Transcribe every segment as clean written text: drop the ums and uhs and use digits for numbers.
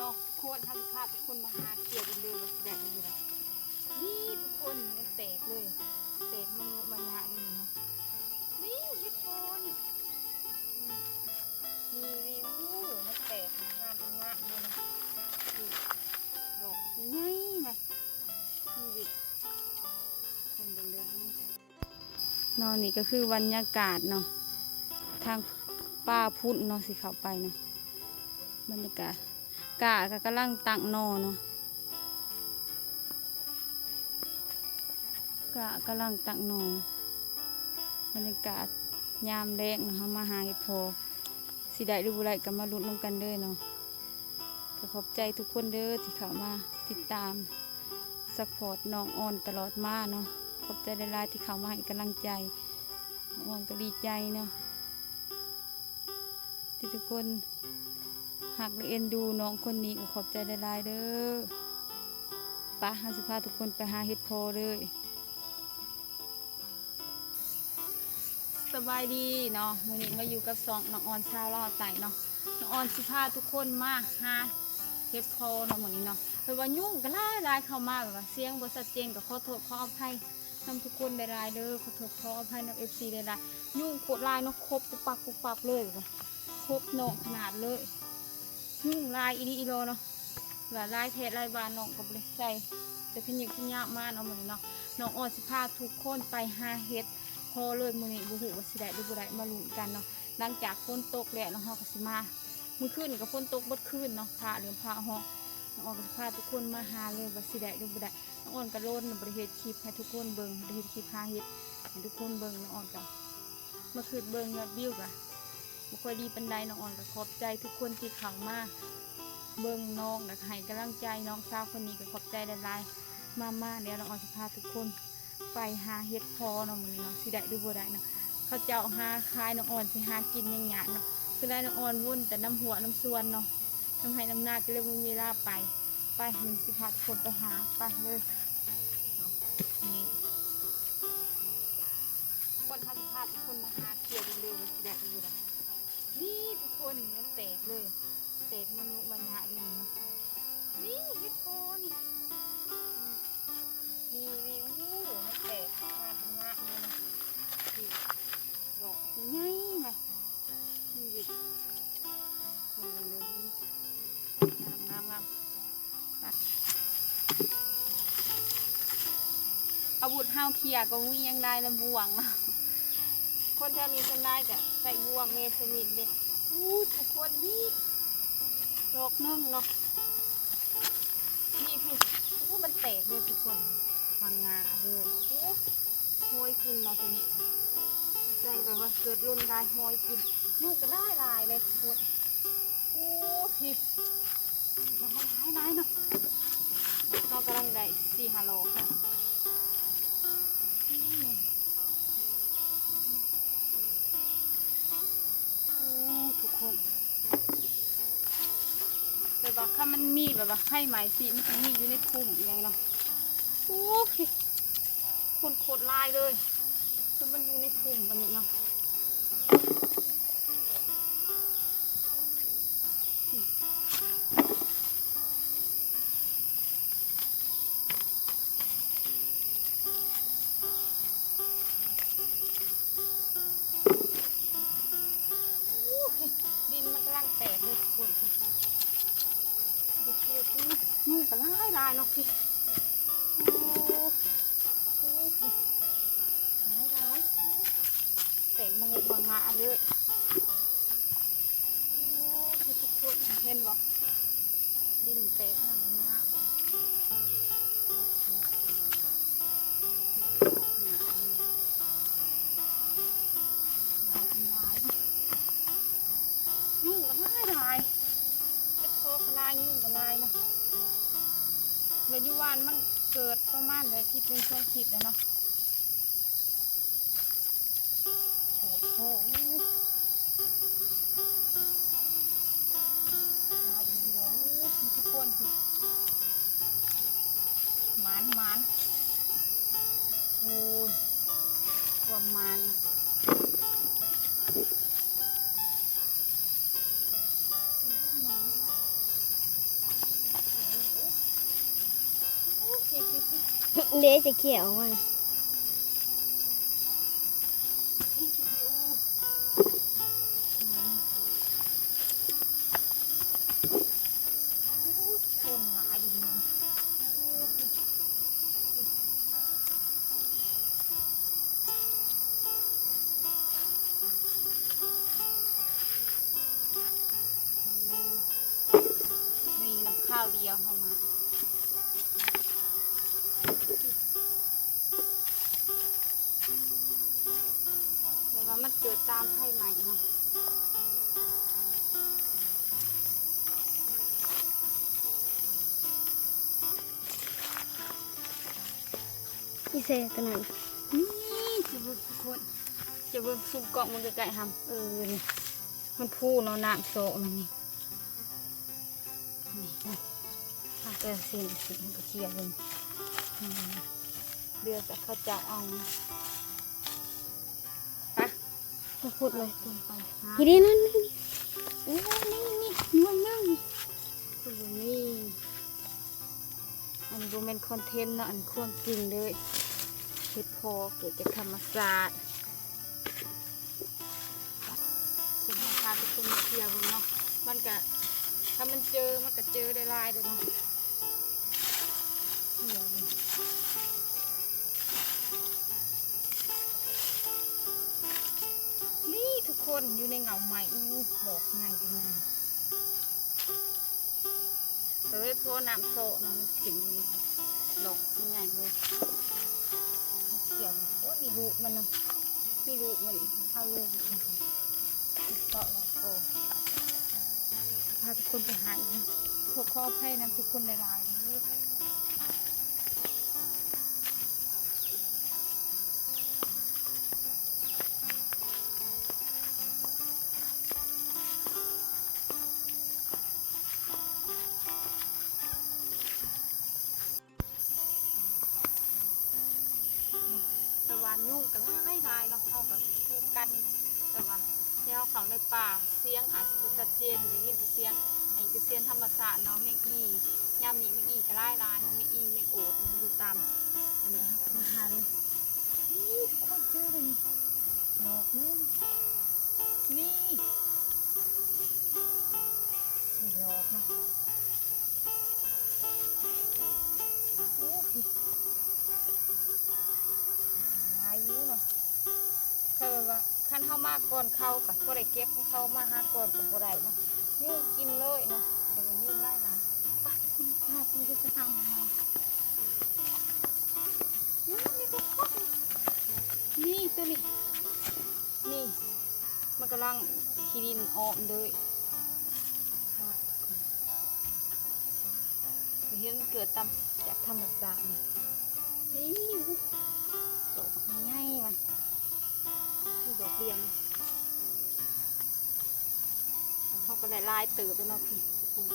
เนาะทุกคนท่านพาทุกคนมาหาเกี่ยวดินเลยว่าสิได้เลยนะนี่ทุกคนมันแตกเลยแตกมันยุมันยะนี่นะนี่เห็ดโคนนี่มันแตกงานเป็นงะเลยนะดอกง่ายๆนะนี่วิคนเดินๆนี่นอนนี่ก็คือบรรยากาศเนาะทางป่าพุ่นเนาะสิเข้าไปเนาะบรรยากาศกะก็กำลังตั้งนอเนาะกะกำลังตั้งนอบรรยากาศยามแรงเนาะมาหาเห็ดพอสิได้หรือบ่ได้ก็มาลุ้นนำกันเด้อเนาะก็ขอบใจทุกคนเด้อที่เข้ามาติดตามซัพพอร์ตน้องออนตลอดมาเนาะขอบใจหลายๆที่เข้ามาให้กำลังใจน้องออนก็ดีใจเนาะที่ทุกคนหักและเอ็นดูน้องคนนี้ก็ขอบใจหลายๆเด้อป้าสิพาทุกคนไปหาเห็ดพอเลยสบายดีเนาะมื้อนี้มาอยู่กับสองน้องออนชาวลาวใต้เนาะน้องออนสิพาทุกคนมาหาเห็ดพอเนาะมื้อนี้เนาะเพราะว่ายุ่งก็หลายเข้ามาแบบว่าเสียงบ่ชัดเจนก็ขอโทษขออภัยนำทุกคนหลายๆเด้อขอโทษขออภัยนำ FC หลายๆยุ่งโคตรหลายเนาะครบปุบปับเลยครบเนาะขนาดเลยยุ่งลายอีดีอีโลเนาะว่าลายเทศลายบานน้องก็บ่ได้ใส่แต่ขยิบขยะมาเนาะมื้อนี้เนาะน้องออนสิพาทุกคนไปหาเห็ดพอเลยมื้อนี้บ่ฮู้ว่าสิได้หรือบ่ได้มาลุ้นกันเนาะหลังจากฝนตกแล้วเนาะเฮาก็สิมามื้อคืนก็ฝนตกเบิดคืนเนาะพาเรื่องพาฮ้องน้องออนก็พาทุกคนมาหาเลยว่าสิได้หรือบ่ได้น้องออนก็โลดบ่ได้เฮ็ดคลิปให้ทุกคนเบิ่งบ่ได้เฮ็ดคลิปหาเห็ดให้ทุกคนเบิ่งน้องออนก็เมื่อคืนเบิ่งยอดวิวก็บ่ค่อยดีปานใดน้องออนก็ขอบใจทุกคนที่เข้ามาเบิ่งน้องและให้กำลังใจน้องสาวคนนี้ก็ขอบใจหลายๆมาเดี๋ยวน้องออนสิพาทุกคนไปหาเห็ดพอเนาะมื้อนี้เนาะสิได้หรือบ่ได้เนาะเขาเจ้าหาขายน้องออนสิหากินยังหยาดเนาะคือได้น้องออนวุ่นแต่น้ำหัวน้ำส่วนเนาะทำให้น้ำหน้าก็เลยบ่มีเวลาไปมื้อสิพาทุกคนไปหาไปเลยนี่คนทำพาทุกคนมาหาเกี่ยวดินเลยว่าสิได้หรือบ่ได้นี่ทุกคนมันแตกเลยแตกมันยุมันยะนี่เนาะนี่เห็ดโคนนี่มันแตกงานเป็นงะนี่นะนี่ดอกง่ายๆนะนี่วิคนเดินๆนี่งามอาวุธห้าวเขียก็วิ่งยังได้ลำบวงเนาะคนแถวนี้คนได้แต่ใส่บวงเมสนิทเลยทุกคนนี่ดอกนึ่งเนาะนี่พี่มันแตกเลยทุกคนมังงาเลยห้อยกินเราทีนี้แจ้งไปว่าเกิดรุ่นได้ห้อยกินยุ่งก็ได้ลายเลยทุกคนพี่ลายเนาะเรากำลังได้4-5 โลค่ะทุกคนแบบว่าถ้ามันมีแบบว่าไข่ไหมสิมันจะมีอยู่ในทุ่งอย่างเนาะพี่คนโคตรลายเลยคือมันอยู่ในทุ่งแบบนี้เนาะดินมันกำลังแตกเลยทุกคนนี่ก็ลายเนาะพี่ลายแตกมังงะเลยทุกคนเห็นบ่ดินแตกมังงะยุ่งกับลายจะโคกลายยุ่งกับลายนะเมื่อยุวานมันเกิดประมาณเลยที่เป็นช่วงผิดนะเนาะโอ้โหลายดีเลยทุกคนหมานโอ้ยความมัน เละจะเขี่ยวมัน คนหลายอยู่มีน้ำข้าวเดียวเข้ามาแต่ว่ามันเกิดตามไผ่ใหม่เนาะ อีเซตัวนั้น นี่จะเบิ่งทุกคนจะเบิ่งซุปกล่องมันไกลๆทำนี่มันพูเนาะน้ำโซะมันนี่ถ้าเกิดสิ่งมันก็เคลียร์เบิ่งเดือดกับข้าวเจ้าเอาไป มาพูดเลย ลงไปหา ทีนี้นั่น โอ้นี่หน่วยหนึงคือนี่อันนี้เป็นคอนเทนต์เนาะอันควรจริงเลยเฮ็ดพอเกิดจากธรรมศาสตร์คุณพาทุกคนมาเคลียร์เบิ่งเนาะมันก็ถ้ามันเจอมันก็เจอได้หลายเลยเนาะเคลียร์เบิ่งนี่ทุกคนอยู่ในเงาไม้อู้ดอกง่ายจังเลยพอน้ำโซะเนาะมันขึ้นอยู่ในดอกง่ายเลยเกี่ยวเลยโอ้นี่ลูกมันเนาะนี่ลูกมันอีกเอาเลยเกาะแล้วก็พาทุกคนไปหาอีกพวกข้อไผ่นะทุกคนหลายๆเลยแต่ว่ายุ่งกันหลายๆเนาะเข้ากับคู่กันแต่ว่าแนวเขาในป่าเสียงอาจจะชัดเจนอย่างนี้เสียงอันนี้เป็นเสียงธรรมศาสตร์เนาะแมงอียามนี้แมงอีก็ไล่ลายนะแมงอีแมงโอดมันอยู่ตามอันนี้ครับมาหาเลยนี่ทุกคนเจอเลยดอกนึงนี่ดอกนะโอ้ยลายอยู่เนาะเคยว่าขั้นเข้ามาก่อนเข้ากับก็ได้เก็บเข้ามาหาก่อนกับบ่ได้เนาะยุ่งกินเลยเนาะแต่ว่ายุ่งไล่นะไปคุณพาคุณก็จะทำยังไงนี่ทุกคนนี่ตัวนี้นี่มันกำลังขี้ดินออกเลยครับเห็นมันเกิดตามจากธรรมชาตินี่ดอกง่ายมาคือดอกเรียงเขาก็ได้ลายเติบแล้วเนาะพี่ทุกคน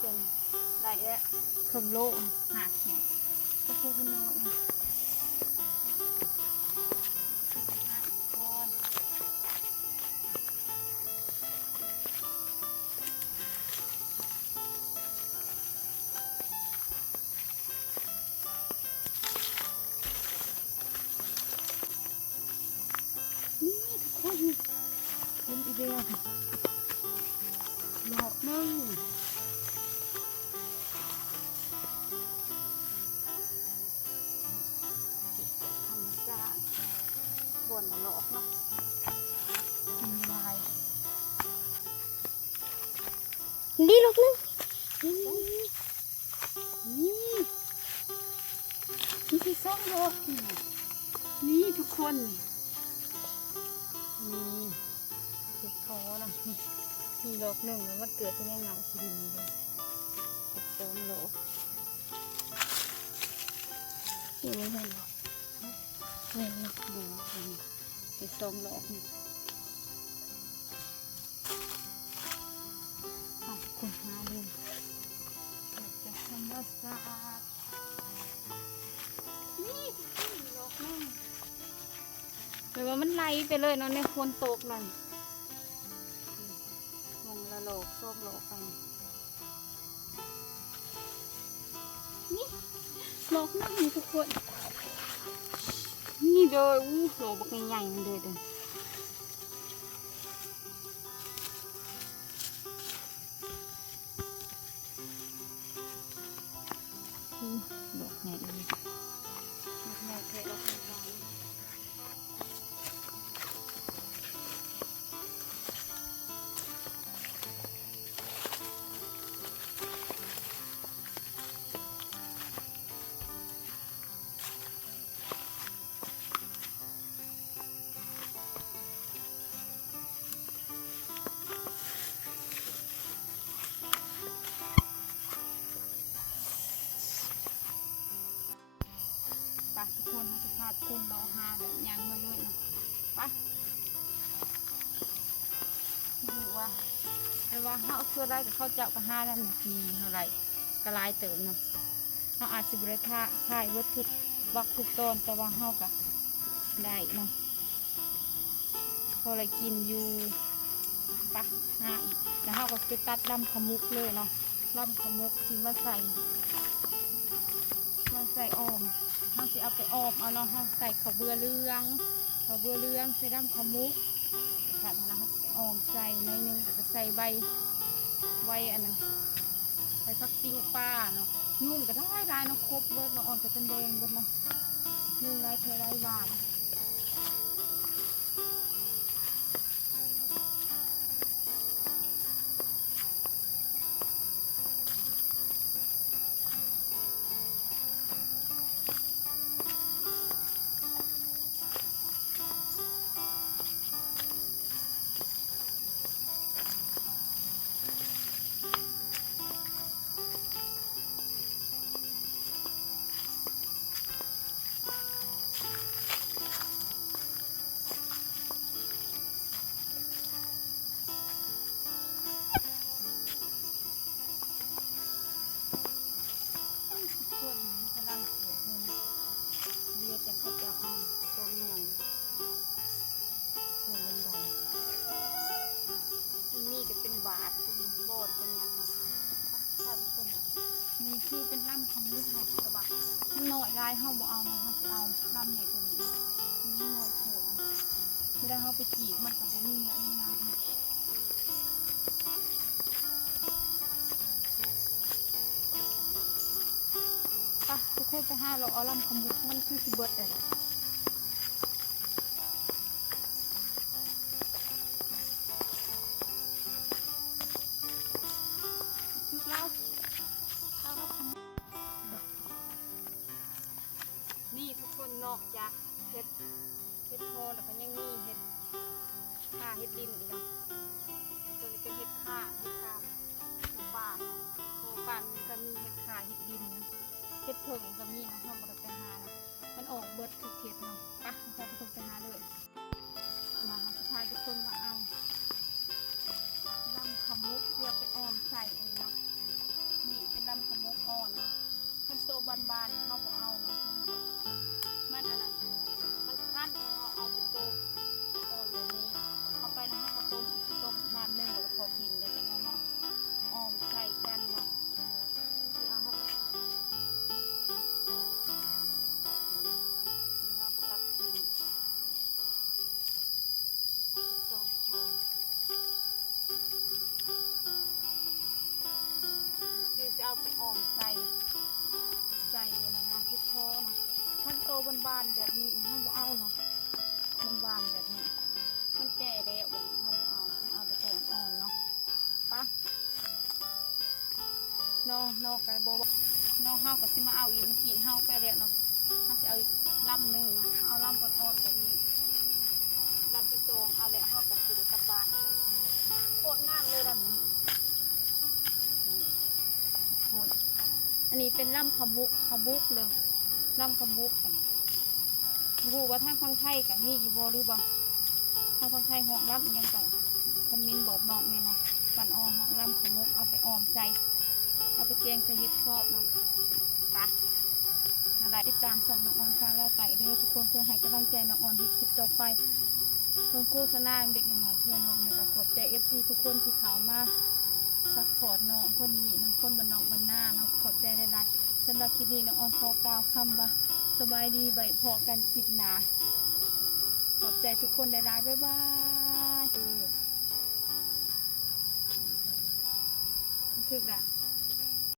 เป็นได้แล้วเครื่องโลหาขีดก็พูดขึ้นน้อยนะนี่ทุกคนเป็นอีเดียดอกนึงธรรมชาติบนหลอกเนาะมีลาย ดีลูกนึง นี่นี่คือส้มดอกนี่ทุกคนนี่เก็บท้อนะมีดอกหนึ่งแล้วมันเกิดที่ในเงาที่ดินเลยเก็บส้มดอก นี่ไม่ใช่หรอกเว้นเนาะ ดูเก็บส้มดอกนี่คุณหาดูเกิดจากธรรมชาตินี่ดอกหนึ่งแต่ว่ามันไหลไปเลยเนาะในโคนตกหน่อยมองละโลกส้มโลกไปนี่ ดอกนั่นนี่ทุกคนนี่เลยอู้ดอกบักใหญ่ๆมันเลยเด้ออู้ดอกใหญ่เลยดอกใหญ่แค่ดอกใหญ่ไปทุกคนเราจะพาทุกคนรอหาแบบยังมาเลยเนาะไปดูว่าแต่ว่าเขาเอาตัวได้กับเขาเจาะกับ5 นาทีเท่าไหร่กระลายเติมเนาะเขาอาจสิบริท่าถ่ายวัตถุบักทุกตอนแต่ว่าเขากับได้เนาะเขาอะไรกินอยู่ปะหาอีกแล้วเขาก็ไปตัดลำขมุกเลยเนาะลำขมุกที่มาใส่ออมเขาสิเอาไปออมเอาเนาะเขาใส่ข้าวเบื่อเรืองใส่ลำขมุกค่ะแล้วเขาไปออมใส่หน่อยนึงแต่ก็ใส่ใบอันนั้นใส่ผักติ้วป้าเนาะยุ่งก็ได้เนาะครบเบิดเนาะอ่อนก็เป็นแดงเบิดเนาะยุ่งได้เธอได้หวานคนกำลังปลูกเลยเรียกแต่เขาจะเอาต้นหน่อยหัวบันไดนี่ก็เป็นบาทเป็นโบสถ์เป็นยังถ้าทุกคนนี่คือเป็นล่ำคำลึกเนาะกระบะมันหน่อยลายเขาบ่เอาเนาะเขาจะเอาล่ำใหญ่ตัวนี้นี่หน่อยโผล่ไม่ได้เขาไปจีบมันกับพวกนี้เนี่ยนี่นาปะทุกคนไป5 เราเอาล่ำคำลึกมันคือสิเบิร์ดเลยนี่ทุกคนนอกจากเห็ดโคนแล้วก็ยังมีเห็ดข่าเห็ดดินอีกเนาะตัวนี้เป็นเห็ดข่าหมูป่ามันก็มีเห็ดข่าเห็ดดินนะเห็ดเผิงก็มีนะห้องบริไปหานะมันออกเบิดทุกเห็ดเนาะปะเราไปไปหาเลยมาสุดท้ายทุกคนมาเอาลำขมุกเพื่อไปออมใส่เองเนาะนี่เป็นลำขมุกอ่อนเนาะขั้นโตบานๆเขาก็เอาเนาะมันอะไรมันขั้นเอาไปต้มอ่อนแบบนี้เอาไปแล้วเขาก็ต้มน้ำนึ่งแล้วก็พอกินเลยจังเอามาออมใส่กันเนาะที่เอาเขาก็ตัดกิน2 คนคือจะเอาไปออมใส่นะเนาะเห็ดพอเนาะขั้นโตบานๆแบบนี้เขาบ่เอาเนาะบานแบบนี้มันแก่แล้วเขาบ่เอาแต่ตัวอ่อนเนาะปะนอกกันบอกนอกเฮากับซิมาเอาอีกเมื่อกี้เฮาไปแล้วเนาะเฮาจะเอาอีกลำหนึ่งเนาะเอาลำอ่อนๆแบบนี้ลำที่2เอาแล้วเฮากับสิได้กลับบ้านโคตรงามเลยลำนี้โคตรอันนี้เป็นลำขบุกเลยลำขบุกกันรู้ว่าทางฟังไทยกับนี่อยู่บ่หรือบ่ทางฟังไทยห้องลำยังก็คอมเมนต์บอกน้องเนี่ยเนาะปันออห้องลำขมุกเอาไปออมใส่เอาไปแกงใส่เห็ดเพาะเนาะไปอะไรติดตามช่องน้องออนซาลาไต่เด้อทุกคนเพื่อให้กำลังใจน้องออนที่คลิปต่อไปคนโฆษณาเด็กหน่อยเพื่อนน้องเนี่ยก็ขอบใจFCทุกคนที่เข้ามาซัพพอร์ตน้องคนนี้น้องคนบนนอกบนหน้าน้องขอบใจหลายๆสำ หรับคลิปนี้น้องออนขอกล่าวคำว่าสบายดีใบพอกันคลิปหนาขอบใจทุกคนได้ร้ายบ๊ายบายบันทึกอะ